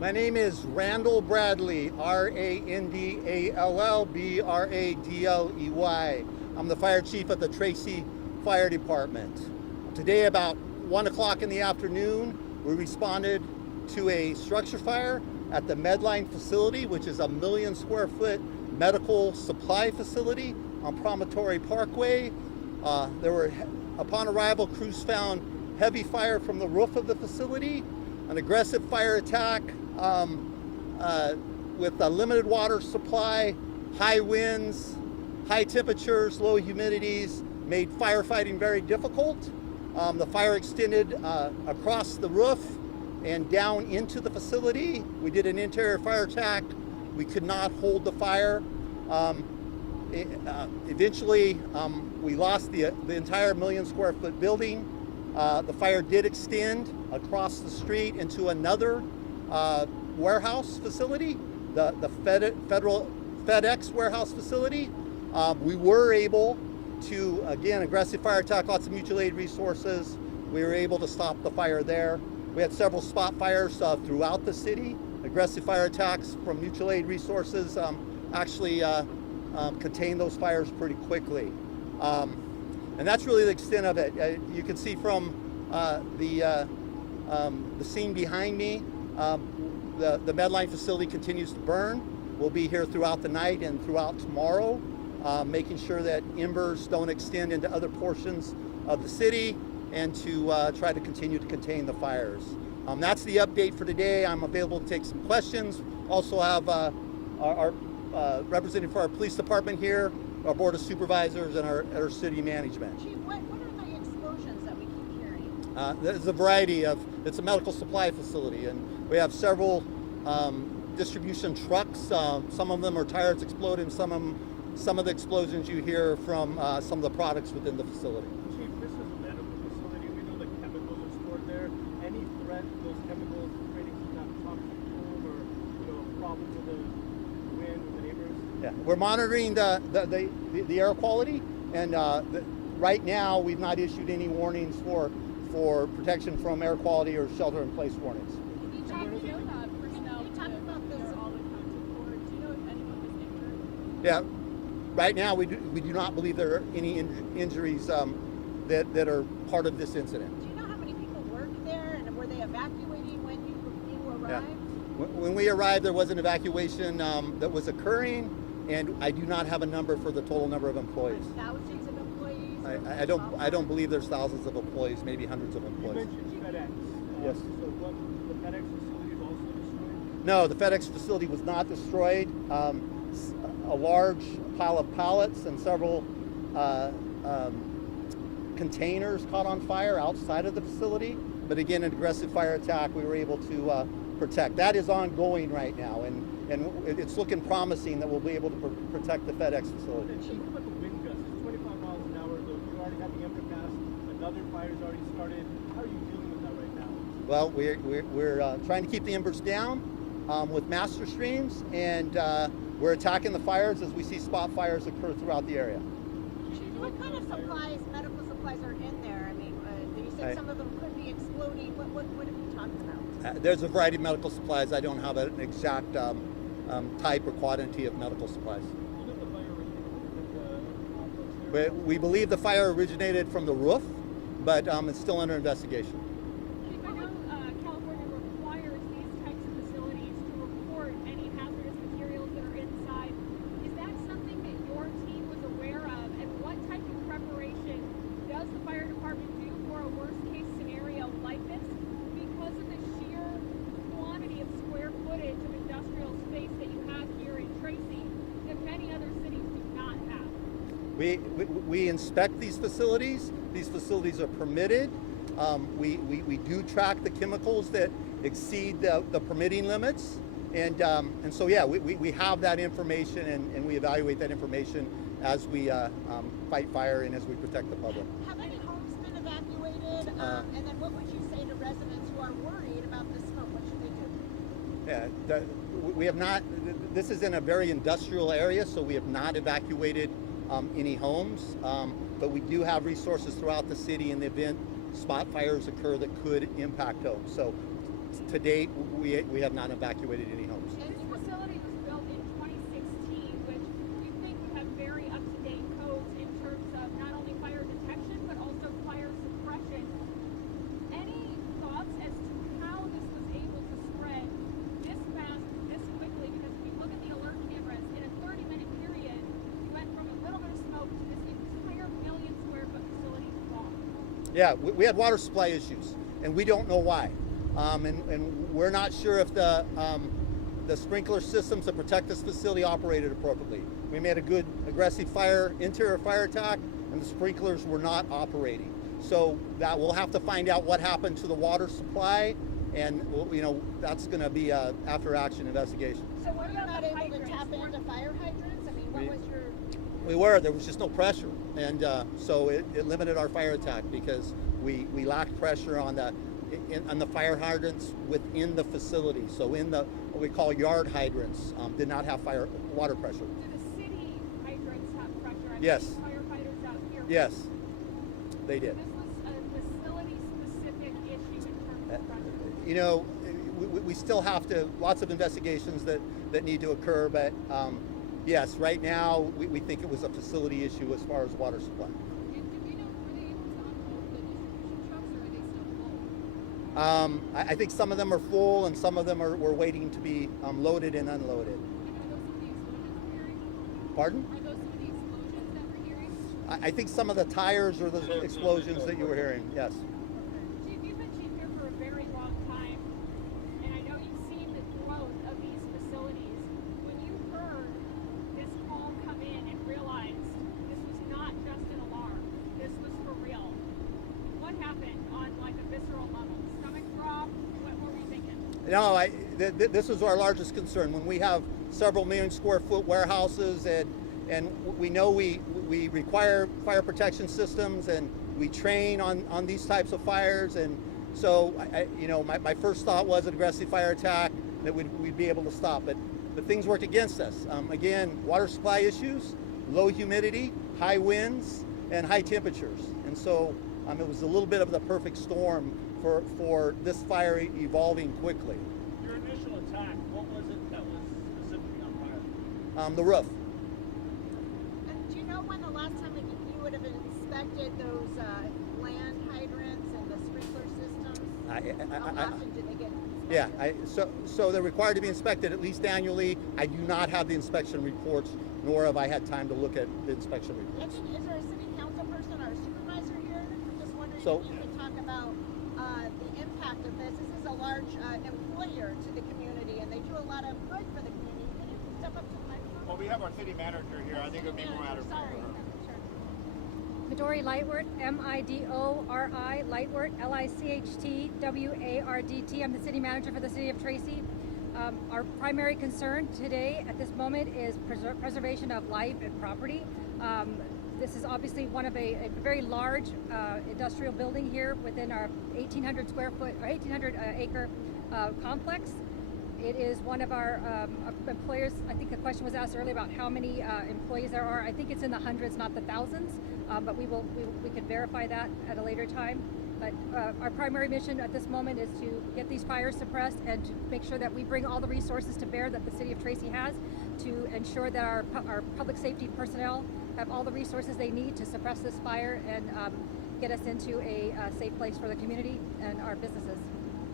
My name is Randall Bradley, R-A-N-D-A-L-L-B-R-A-D-L-E-Y. I'm the fire chief at the Tracy Fire Department. Today about 1 o'clock in the afternoon, we responded to a structure fire at the Medline facility, which is a 1,000,000 square foot medical supply facility on Promontory Parkway. Upon arrival, crews found heavy fire from the roof of the facility, an aggressive fire attack with a limited water supply, high winds, high temperatures, low humidities made firefighting very difficult. The fire extended across the roof and down into the facility. We did an interior fire attack. We could not hold the fire. Eventually, we lost the entire 1,000,000 square foot building. The fire did extend across the street into another warehouse facility, the federal FedEx warehouse facility. We were able to, again, aggressive fire attack, lots of mutual aid resources. We were able to stop the fire there. We had several spot fires throughout the city. Aggressive fire attacks from mutual aid resources actually contained those fires pretty quickly. And that's really the extent of it. You can see from the scene behind me, the Medline facility continues to burn. We'll be here throughout the night and throughout tomorrow, making sure that embers don't extend into other portions of the city and to try to continue to contain the fires. That's the update for today. I'm available to take some questions. Also have our representative for our police department here, our board of supervisors, and our city management. Chief, what are the explosions that we keep hearing? There's a variety of, it's a medical supply facility, and we have several distribution trucks. Some of them are tires exploding, some of the explosions you hear from some of the products within the facility. Chief, this is a medical facility. We know that chemicals are stored there. Any threat to those chemicals creating some kind of toxic plume or a problem with the wind with the neighbors? Yeah, we're monitoring the air quality, and right now we've not issued any warnings for protection from air quality or shelter-in-place warnings. Can you talk about this? All accounted for. Do you know if anyone was injured? Yeah, right now we do not believe there are any injuries that are part of this incident. Do you know how many people worked there, and were they evacuating when you arrived? Yeah. When we arrived, there was an evacuation that was occurring, and I do not have a number for the total number of employees. Thousands of employees? I don't believe there's thousands of employees, maybe hundreds of You employees. mentioned FedEx. Yes. So what, the FedEx facility is also destroyed? No, the FedEx facility was not destroyed. A large pile of pallets and several containers caught on fire outside of the facility. But again, an aggressive fire attack we were able to protect. That is ongoing right now, and it's looking promising that we'll be able to protect the FedEx facility. And Chief, what about the wind gusts? It's 25 miles an hour. You already have the underpass. Another fire's already started. How are you dealing with that right now? Well, we're trying to keep the embers down with master streams, and we're attacking the fires as we see spot fires occur throughout the area. Chief, what kind of supplies, medical supplies are in there? I mean, you said some of them could be exploding. What are we talking about? There's a variety of medical supplies. I don't have an exact type or quantity of medical supplies. We believe the fire originated from the roof, but it's still under investigation. Chief, I know California requires these types of facilities to report any hazardous materials that are inside. Is that something that your team was aware of, and what type of preparation does the fire department do for a worst-case scenario like this? Because of the sheer quantity of square footage of industrial space that you have here in Tracy that many other cities do not have. We inspect these facilities. These facilities are permitted. We do track the chemicals that exceed the permitting limits, and so yeah, we have that information, and we evaluate that information as we fight fire and as we protect the public. Have any homes been evacuated? And then what would you say to residents who are worried about the smoke? What should they do? Yeah, we have not. This is in a very industrial area, so we have not evacuated any homes, but we do have resources throughout the city in the event spot fires occur that could impact homes. So to date, we have not evacuated any homes. This facility was built in 2016, which you think would have very up-to-date codes in terms of not only fire detection, but also fire suppression. Any thoughts as to how this was able to spread this fast, this quickly? Because if you look at the alert cameras, in a 30-minute period, you went from a little bit of smoke to this entire million-square-foot facility gone. Yeah, we had water supply issues, and we don't know why. And we're not sure if the sprinkler systems that protect this facility operated appropriately. We made a good aggressive interior fire attack, and the sprinklers were not operating. So that we'll have to find out what happened to the water supply, and that's going to be a after action investigation. So were you not able to tap into fire hydrants? I mean, what was your... There was just no pressure, and so it limited our fire attack because we lacked pressure on the fire hydrants within the facility. So in the what we call yard hydrants did not have water pressure. Do the city hydrants have pressure? Yes. Firefighters out here. Yes, they did. This was a facility-specific issue in terms of pressure. We still have to lots of investigations that need to occur, but yes, right now we think it was a facility issue as far as water supply. And do we know, were they able to unload the distribution trucks, or are they still full? I think some of them are full and some of them were waiting to be loaded and unloaded. And are those some of the explosions we're hearing? Pardon? Are those some of the explosions that we're hearing? I think some of the tires or the explosions that you were hearing, yes. Chief, you've been chief here for a very long time, and I know you've seen the growth of these facilities. When you heard this call come in and realized this was not just an alarm, this was for real, what happened on like a visceral level? Stomach drop? What were we thinking? No, this was our largest concern. When we have several million square foot warehouses and we know we require fire protection systems and we train on these types of fires, and so my first thought was an aggressive fire attack that we'd be able to stop, but things worked against us. Again, water supply issues, low humidity, high winds, and high temperatures, and so it was a little bit of the perfect storm for this fire evolving quickly. Your initial attack, what was it that was specifically on fire? The roof. And do you know when the last time that you would have inspected those land hydrants and the sprinkler systems? How often did they get inspected? So they're required to be inspected at least annually. I do not have the inspection reports, nor have I had time to look at the inspection reports. And is there a city council person or a supervisor here? I'm just wondering So- if you could talk about the impact of this. This is a large employer to the community, and they do a lot of good for the community. Can you step up to the microphone? Well, we have our city manager here. I think it would be more out of Sorry. Midori Lightward, M-I-D-O-R-I, Lightward, L-I-C-H-T-W-A-R-D-T. I'm the city manager for the city of Tracy. Our primary concern today at this moment is preservation of life and property. This is obviously one of a very large industrial building here within our 1,800 square foot or 1,800 acre complex. It is one of our employers. I think the question was asked earlier about how many employees there are. I think it's in the hundreds, not the thousands, but we can verify that at a later time. But our primary mission at this moment is to get these fires suppressed and to make sure that we bring all the resources to bear that the city of Tracy has to ensure that our public safety personnel have all the resources they need to suppress this fire and get us into a safe place for the community and our businesses.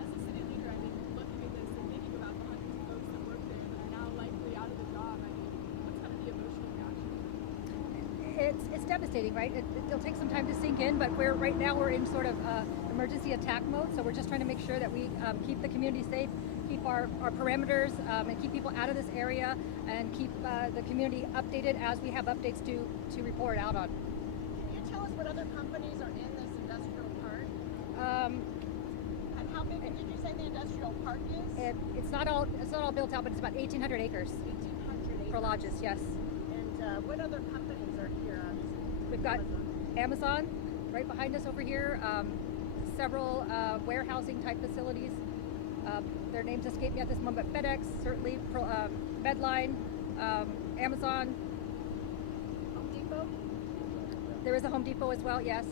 As a city leader, I think looking at this and thinking about the hundreds of folks that work there that are now likely out of the job, I mean, what's kind of the emotional reaction? It's devastating, right? It'll take some time to sink in, but right now we're in sort of emergency attack mode, so we're just trying to make sure that we keep the community safe, keep our parameters, and keep people out of this area, and keep the community updated as we have updates to report out on. Can you tell us what other companies are in this industrial park? And how big did you say the industrial park is? It's not all built out, but it's about 1,800 acres. 1,800 acres. Prologis, yes. And what other companies are here? We've got Amazon right behind us over here. Several warehousing type facilities. Their names escape me at this moment, but FedEx, certainly, Medline, Amazon. Home Depot? There is a Home Depot as well, yes.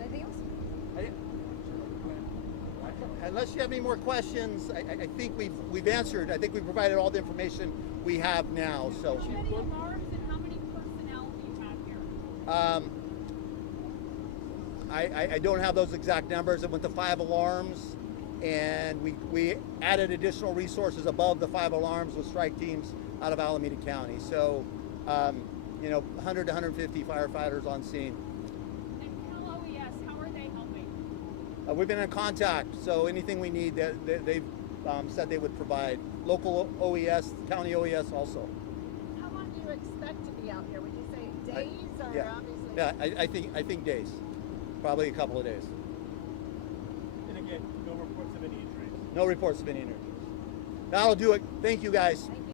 Anything else? Unless you have any more questions, I think we've answered. I think we provided all the information we have now. So. How many alarms and how many personnel do you have here? I don't have those exact numbers. It went to 5 alarms, and we added additional resources above the 5 alarms with strike teams out of Alameda County. So, 100 to 150 firefighters on scene. And Cal OES, how are they helping? We've been in contact, so anything we need, they've said they would provide. Local OES, county OES also. How long do you expect to be out here? Would you say days or Yeah, obviously? yeah. I think days, probably a couple of days. And again, no reports of any injuries. No reports of any injuries. That'll do it. Thank you, guys. Thank